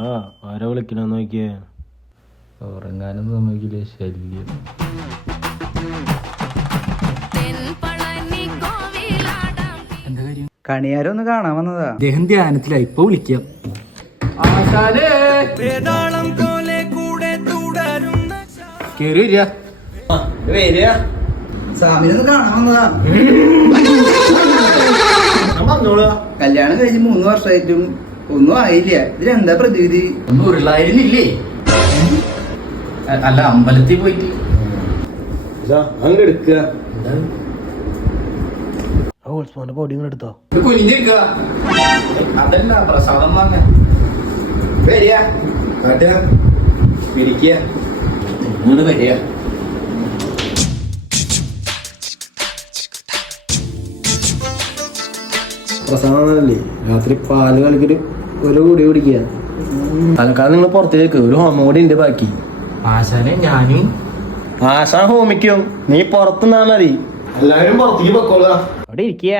ആരാ വിളിക്കണമെന്ന് നോക്കിയേ. ഉറങ്ങാനൊന്നും സമ്മതിക്കില്ലേ, ശല്യം. കണിയാരൊന്ന് കാണാൻ വന്നതാ. അദ്ദേഹം ധ്യാനത്തിലായി, ഇപ്പൊ വിളിക്കാം. കേറി വരിക. സാമിനൊന്ന് കാണാൻ വന്നതാ. കല്യാണം കഴിഞ്ഞ് 3 വർഷമായിട്ടും ഒന്നും ആയില്ല. ഇതിലെന്താ പ്രതിവിധി? ഒന്നും ഉരുളായിരുന്നില്ലേ? അല്ല, അമ്പലത്തിൽ പോയിട്ട് അങ്ങ് എടുക്കുക. പൊടി ഇങ്ങനെ എടുത്തോ. കുഞ്ഞിരിക്ക. അതല്ല പ്രസാദം വാങ്ങ. വരിക വരിക. പ്രസാദല്ലേ രാത്രി പാല് കലക്കിട്ട് ഒരു കൂടി കുടിക്കുക. തൽക്കാലം നിങ്ങൾ പുറത്തേക്ക് ഒരു ഹോമം കൂടി ഉണ്ട് ബാക്കി. ആശാനെ ഞാനും ആശാൻ ഹോമിക്കും, നീ പുറത്തുനിന്നാ മതി. എല്ലാവരും പുറത്തേക്ക് പൊക്കോളുക. അവിടെ ഇരിക്കുക.